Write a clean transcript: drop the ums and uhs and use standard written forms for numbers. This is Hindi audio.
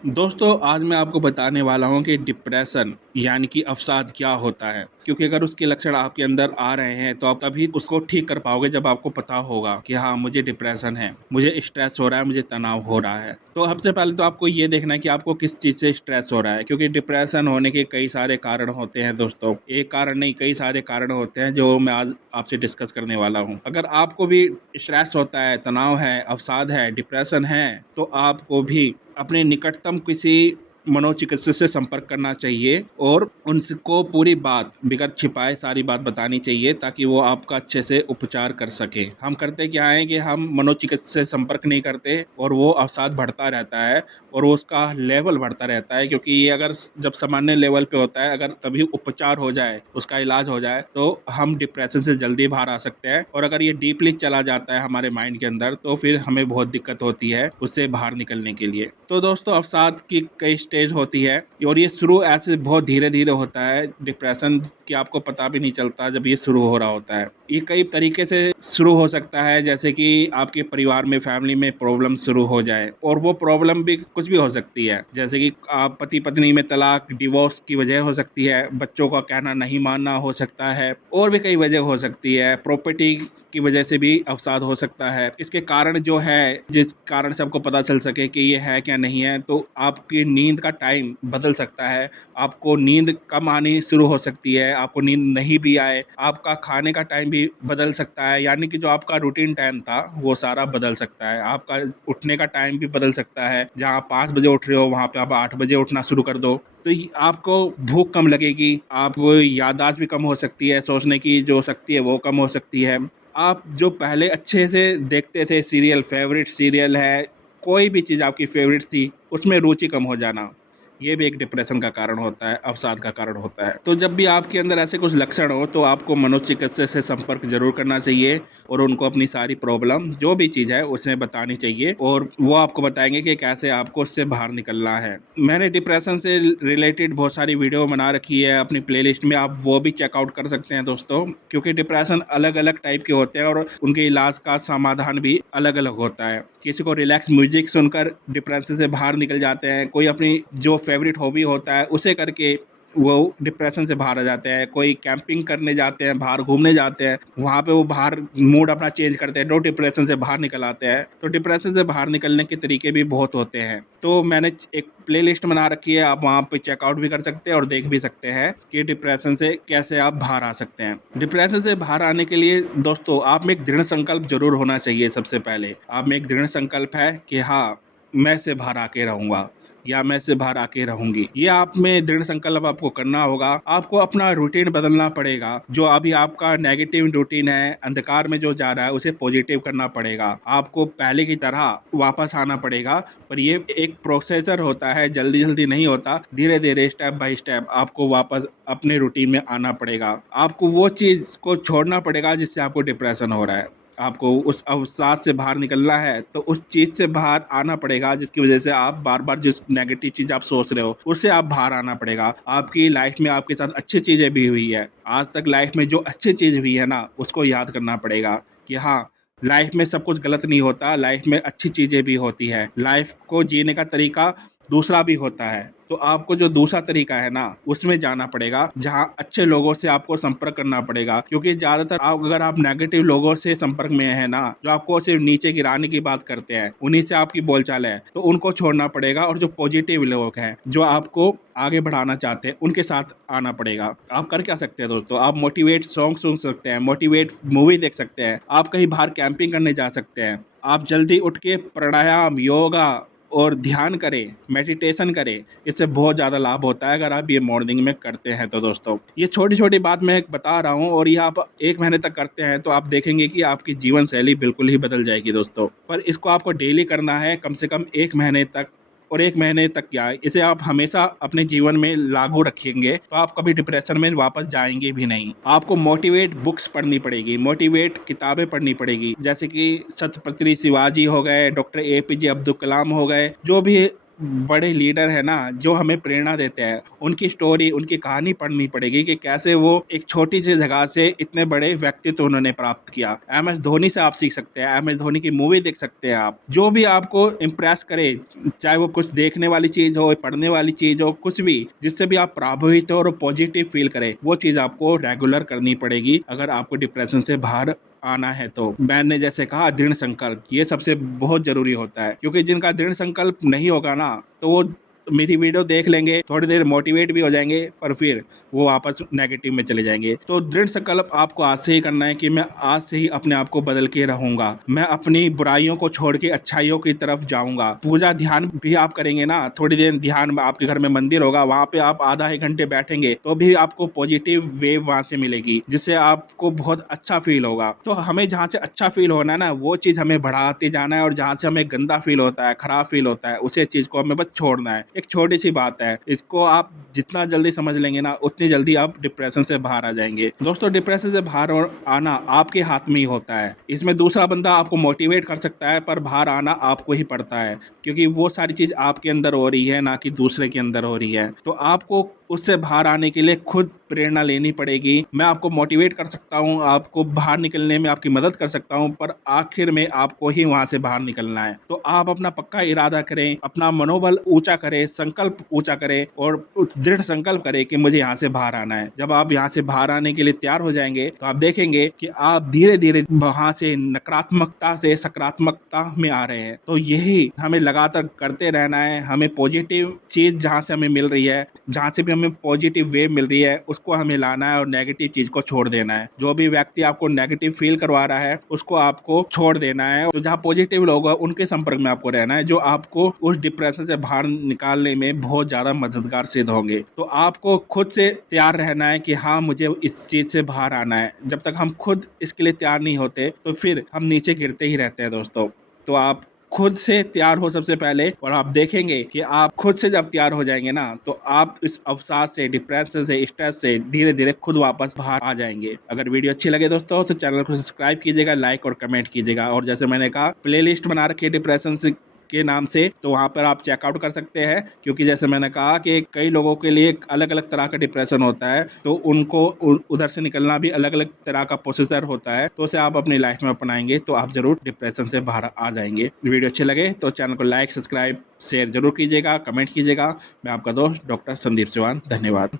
दोस्तों आज मैं आपको बताने वाला हूँ कि डिप्रेशन यानी कि अवसाद क्या होता है। क्योंकि अगर उसके लक्षण आपके अंदर आ रहे हैं तो आप तभी उसको ठीक कर पाओगे जब आपको पता होगा कि हाँ मुझे डिप्रेशन है, मुझे स्ट्रेस हो रहा है, मुझे तनाव हो रहा है। तो सबसे पहले तो आपको ये देखना है कि आपको किस चीज़ से स्ट्रेस हो रहा है, क्योंकि डिप्रेशन होने के कई सारे कारण होते हैं दोस्तों। एक कारण नहीं, कई सारे कारण होते हैं जो मैं आज आपसे डिस्कस करने वाला हूँ। अगर आपको भी स्ट्रेस होता है, तनाव है, अवसाद है, डिप्रेशन है, तो आपको भी अपने निकटतम किसी मनोचिकित्सक से संपर्क करना चाहिए और उनको पूरी बात बिगर छिपाए सारी बात बतानी चाहिए ताकि वो आपका अच्छे से उपचार कर सके। हम करते क्या है कि हम मनोचिकित्सक से संपर्क नहीं करते और वो अवसाद बढ़ता रहता है और वो उसका लेवल बढ़ता रहता है, क्योंकि ये अगर जब सामान्य लेवल पे होता है, अगर तभी उपचार हो जाए, उसका इलाज हो जाए, तो हम डिप्रेशन से जल्दी बाहर आ सकते हैं। और अगर ये डीपली चला जाता है हमारे माइंड के अंदर तो फिर हमें बहुत दिक्कत होती है उससे बाहर निकलने के लिए। तो दोस्तों अवसाद की कई स्टेज होती है और ये शुरू ऐसे बहुत धीरे धीरे होता है डिप्रेशन कि आपको पता भी नहीं चलता जब ये शुरू हो रहा होता है। ये कई तरीके से शुरू हो सकता है, जैसे कि आपके परिवार में, फैमिली में प्रॉब्लम शुरू हो जाए, और वो प्रॉब्लम भी कुछ भी हो सकती है, जैसे कि आप पति पत्नी में तलाक, डिवोर्स की वजह हो सकती है, बच्चों का कहना नहीं मानना हो सकता है, और भी कई वजह हो सकती है, प्रॉपर्टी की वजह से भी अवसाद हो सकता है। इसके कारण जो है, जिस कारण से आपको पता चल सके कि ये है क्या नहीं है, तो आपकी नींद का टाइम बदल सकता है, आपको नींद कम आनी शुरू हो सकती है, आपको नींद नहीं भी आए, आपका खाने का टाइम भी बदल सकता है, यानी कि जो आपका रूटीन टाइम था वो सारा बदल सकता है। आपका उठने का टाइम भी बदल सकता है, जहाँ आप 5 बजे उठ रहे हो वहाँ पे आप 8 बजे उठना शुरू कर दो। तो आपको भूख कम लगेगी, आपको याददाश्त भी कम हो सकती है, सोचने की जो शक्ति है वो कम हो सकती है। आप जो पहले अच्छे से देखते थे सीरियल, फेवरेट सीरियल है, कोई भी चीज़ आपकी फेवरेट थी, उसमें रुचि कम हो जाना, ये भी एक डिप्रेशन का कारण होता है, अवसाद का कारण होता है। तो जब भी आपके अंदर ऐसे कुछ लक्षण हो तो आपको मनोचिकित्सक से संपर्क जरूर करना चाहिए और उनको अपनी सारी प्रॉब्लम जो भी चीज़ है उसे बतानी चाहिए और वो आपको बताएंगे कि कैसे आपको उससे बाहर निकलना है। मैंने डिप्रेशन से रिलेटेड बहुत सारी वीडियो बना रखी है अपनी प्लेलिस्ट में, आप वो भी चेकआउट कर सकते हैं दोस्तों, क्योंकि डिप्रेशन अलग अलग टाइप के होते हैं और उनके इलाज का समाधान भी अलग अलग होता है। किसी को रिलैक्स म्यूजिक सुनकर डिप्रेशन से बाहर निकल जाते हैं, कोई अपनी जो फेवरेट हॉबी होता है उसे करके वो डिप्रेशन से बाहर आ जाते हैं, कोई कैंपिंग करने जाते हैं, बाहर घूमने जाते हैं, वहाँ पे वो बाहर मूड अपना चेंज करते हैं तो डिप्रेशन से बाहर निकल आते हैं। तो डिप्रेशन से बाहर निकलने के तरीके भी बहुत होते हैं। तो मैंने एक प्लेलिस्ट बना रखी है, आप वहाँ पे चेकआउट भी कर सकते हैं और देख भी सकते हैं कि डिप्रेशन से कैसे आप बाहर आ सकते हैं। डिप्रेशन से बाहर आने के लिए दोस्तों आप में एक दृढ़ संकल्प जरूर होना चाहिए। सबसे पहले आप में एक दृढ़ संकल्प है कि हाँ मैं से बाहर आके रहूँगा या मैं से बाहर आके रहूंगी, ये आप में दृढ़ संकल्प आपको करना होगा। आपको अपना रूटीन बदलना पड़ेगा, जो अभी आपका नेगेटिव रूटीन है, अंधकार में जो जा रहा है, उसे पॉजिटिव करना पड़ेगा। आपको पहले की तरह वापस आना पड़ेगा, पर ये एक प्रोसेसर होता है, जल्दी जल्दी नहीं होता, धीरे धीरे स्टेप बाय स्टेप आपको वापस अपने रूटीन में आना पड़ेगा। आपको वो चीज़ को छोड़ना पड़ेगा जिससे आपको डिप्रेशन हो रहा है। आपको उस अवसाद से बाहर निकलना है तो उस चीज़ से बाहर आना पड़ेगा जिसकी वजह से आप बार बार जिस नेगेटिव चीज़ आप सोच रहे हो उससे आप बाहर आना पड़ेगा। आपकी लाइफ में आपके साथ अच्छी चीज़ें भी हुई है, आज तक लाइफ में जो अच्छी चीज़ हुई है ना, उसको याद करना पड़ेगा कि हाँ लाइफ में सब कुछ गलत नहीं होता, लाइफ में अच्छी चीज़ें भी होती है, लाइफ को जीने का तरीका दूसरा भी होता है। तो आपको जो दूसरा तरीका है ना उसमें जाना पड़ेगा, जहाँ अच्छे लोगों से आपको संपर्क करना पड़ेगा, क्योंकि ज़्यादातर अगर आप नेगेटिव लोगों से संपर्क में है ना, जो आपको सिर्फ नीचे गिराने की बात करते हैं, उन्हीं से आपकी बोलचाल है, तो उनको छोड़ना पड़ेगा और जो पॉजिटिव लोग हैं जो आपको आगे बढ़ाना चाहते हैं उनके साथ आना पड़ेगा। आप कर क्या सकते हैं दोस्तों, आप मोटिवेट सॉन्ग सुन सकते हैं, मोटिवेट मूवी देख सकते हैं, आप कहीं बाहर कैंपिंग करने जा सकते हैं, आप जल्दी उठ के प्राणायाम, योगा और ध्यान करें, मेडिटेशन करें। इससे बहुत ज़्यादा लाभ होता है अगर आप ये मॉर्निंग में करते हैं। तो दोस्तों ये छोटी छोटी बात मैं बता रहा हूँ और ये आप 1 महीने तक करते हैं तो आप देखेंगे कि आपकी जीवन शैली बिल्कुल ही बदल जाएगी दोस्तों। पर इसको आपको डेली करना है, कम से कम 1 महीने तक। और 1 महीने तक क्या, इसे आप हमेशा अपने जीवन में लागू रखेंगे तो आप कभी डिप्रेशन में वापस जाएंगे भी नहीं। आपको मोटिवेट बुक्स पढ़नी पड़ेगी, मोटिवेट किताबें पढ़नी पड़ेगी, जैसे कि छत्रपति शिवाजी हो गए, डॉक्टर APJ अब्दुल कलाम हो गए, जो भी बड़े लीडर है ना जो हमें प्रेरणा देते हैं, उनकी स्टोरी, उनकी कहानी पढ़नी पड़ेगी कि कैसे वो एक छोटी सी जगह से इतने बड़े व्यक्तित्व उन्होंने प्राप्त किया। एम एस धोनी से आप सीख सकते हैं, एम एस धोनी की मूवी देख सकते हैं आप, जो भी आपको इम्प्रेस करे, चाहे वो कुछ देखने वाली चीज हो, पढ़ने वाली चीज हो, कुछ भी जिससे भी आप प्रभावित हो और पॉजिटिव फील करें, वो चीज आपको रेगुलर करनी पड़ेगी अगर आपको डिप्रेशन से बाहर आना है। तो मैंने जैसे कहा दृढ़ संकल्प, ये सबसे बहुत जरूरी होता है, क्योंकि जिनका दृढ़ संकल्प नहीं होगा ना, तो वो मेरी वीडियो देख लेंगे, थोड़ी देर मोटिवेट भी हो जाएंगे, पर फिर वो वापस नेगेटिव में चले जाएंगे। तो दृढ़ संकल्प आपको आज से ही करना है कि मैं आज से ही अपने आप को बदल के रहूंगा, मैं अपनी बुराइयों को छोड़ के अच्छाइयों की तरफ जाऊंगा। पूजा ध्यान भी आप करेंगे ना, थोड़ी देर ध्यान, आपके घर में मंदिर होगा, वहां पे आप आधा एक घंटे बैठेंगे तो भी आपको पॉजिटिव वेव वहां से मिलेगी, जिससे आपको बहुत अच्छा फील होगा। तो हमें जहाँ से अच्छा फील होना है ना, वो चीज हमें बढ़ाते जाना है, और जहाँ से हमें गंदा फील होता है, खराब फील होता है, उसे चीज को हमें बस छोड़ना है। एक छोटी सी बात है, इसको आप जितना जल्दी समझ लेंगे ना, उतनी जल्दी आप डिप्रेशन से बाहर आ जाएंगे। दोस्तों, डिप्रेशन से बाहर आना आपके हाथ में ही होता है। इसमें दूसरा बंदा आपको मोटिवेट कर सकता है, पर बाहर आना आपको ही पड़ता है, क्योंकि वो सारी चीज आपके अंदर हो रही है, ना कि दूसरे के अंदर हो रही है। तो आपको उससे बाहर आने के लिए खुद प्रेरणा लेनी पड़ेगी। मैं आपको मोटिवेट कर सकता हूँ, आपको बाहर निकलने में आपकी मदद कर सकता हूँ, पर आखिर में आपको ही वहां से बाहर निकलना है। तो आप अपना पक्का इरादा करें, अपना मनोबल ऊंचा करें, संकल्प ऊंचा करें, और दृढ़ संकल्प करें कि मुझे यहाँ से बाहर आना है। जब आप यहाँ से बाहर आने के लिए तैयार हो जाएंगे, तो आप देखेंगे कि आप धीरे धीरे वहां से नकारात्मकता से सकारात्मकता में आ रहे हैं। तो यही हमें लगातार करते रहना है। हमें पॉजिटिव चीज जहाँ से हमें मिल रही है, जहाँ से भी हमें पॉजिटिव वेव मिल रही है, उसको हमें लाना है और नेगेटिव चीज को छोड़ देना है। जो भी व्यक्ति आपको नेगेटिव फील करवा रहा है, उसको आपको छोड़ देना है। तो जहाँ पॉजिटिव लोग हैं, उनके संपर्क में आपको रहना है, जो आपको उस डिप्रेशन से बाहर निकालने में बहुत ज्यादा मददगार सिद्ध होंगे। तो आपको खुद से तैयार रहना है कि हाँ, मुझे इस चीज से बाहर आना है। जब तक हम खुद इसके लिए तैयार नहीं होते, तो फिर हम नीचे गिरते ही रहते हैं दोस्तों। तो आप खुद से तैयार हो सबसे पहले, और आप देखेंगे कि आप खुद से जब तैयार हो जाएंगे ना, तो आप इस अवसाद से, डिप्रेशन से, स्ट्रेस से धीरे धीरे खुद वापस बाहर आ जाएंगे। अगर वीडियो अच्छी लगे दोस्तों, तो चैनल को सब्सक्राइब कीजिएगा, लाइक और कमेंट कीजिएगा। और जैसे मैंने कहा, प्लेलिस्ट बना रखी है डिप्रेशन से के नाम से, तो वहाँ पर आप चेकआउट कर सकते हैं। क्योंकि जैसे मैंने कहा कि कई लोगों के लिए अलग अलग तरह का डिप्रेशन होता है, तो उनको उधर से निकलना भी अलग अलग तरह का प्रोसेसर होता है। तो उसे आप अपनी लाइफ में अपनाएंगे तो आप जरूर डिप्रेशन से बाहर आ जाएंगे। वीडियो अच्छे लगे तो चैनल को लाइक, सब्सक्राइब, शेयर जरूर कीजिएगा, कमेंट कीजिएगा। मैं आपका दोस्त डॉक्टर संदीप चौहान, धन्यवाद।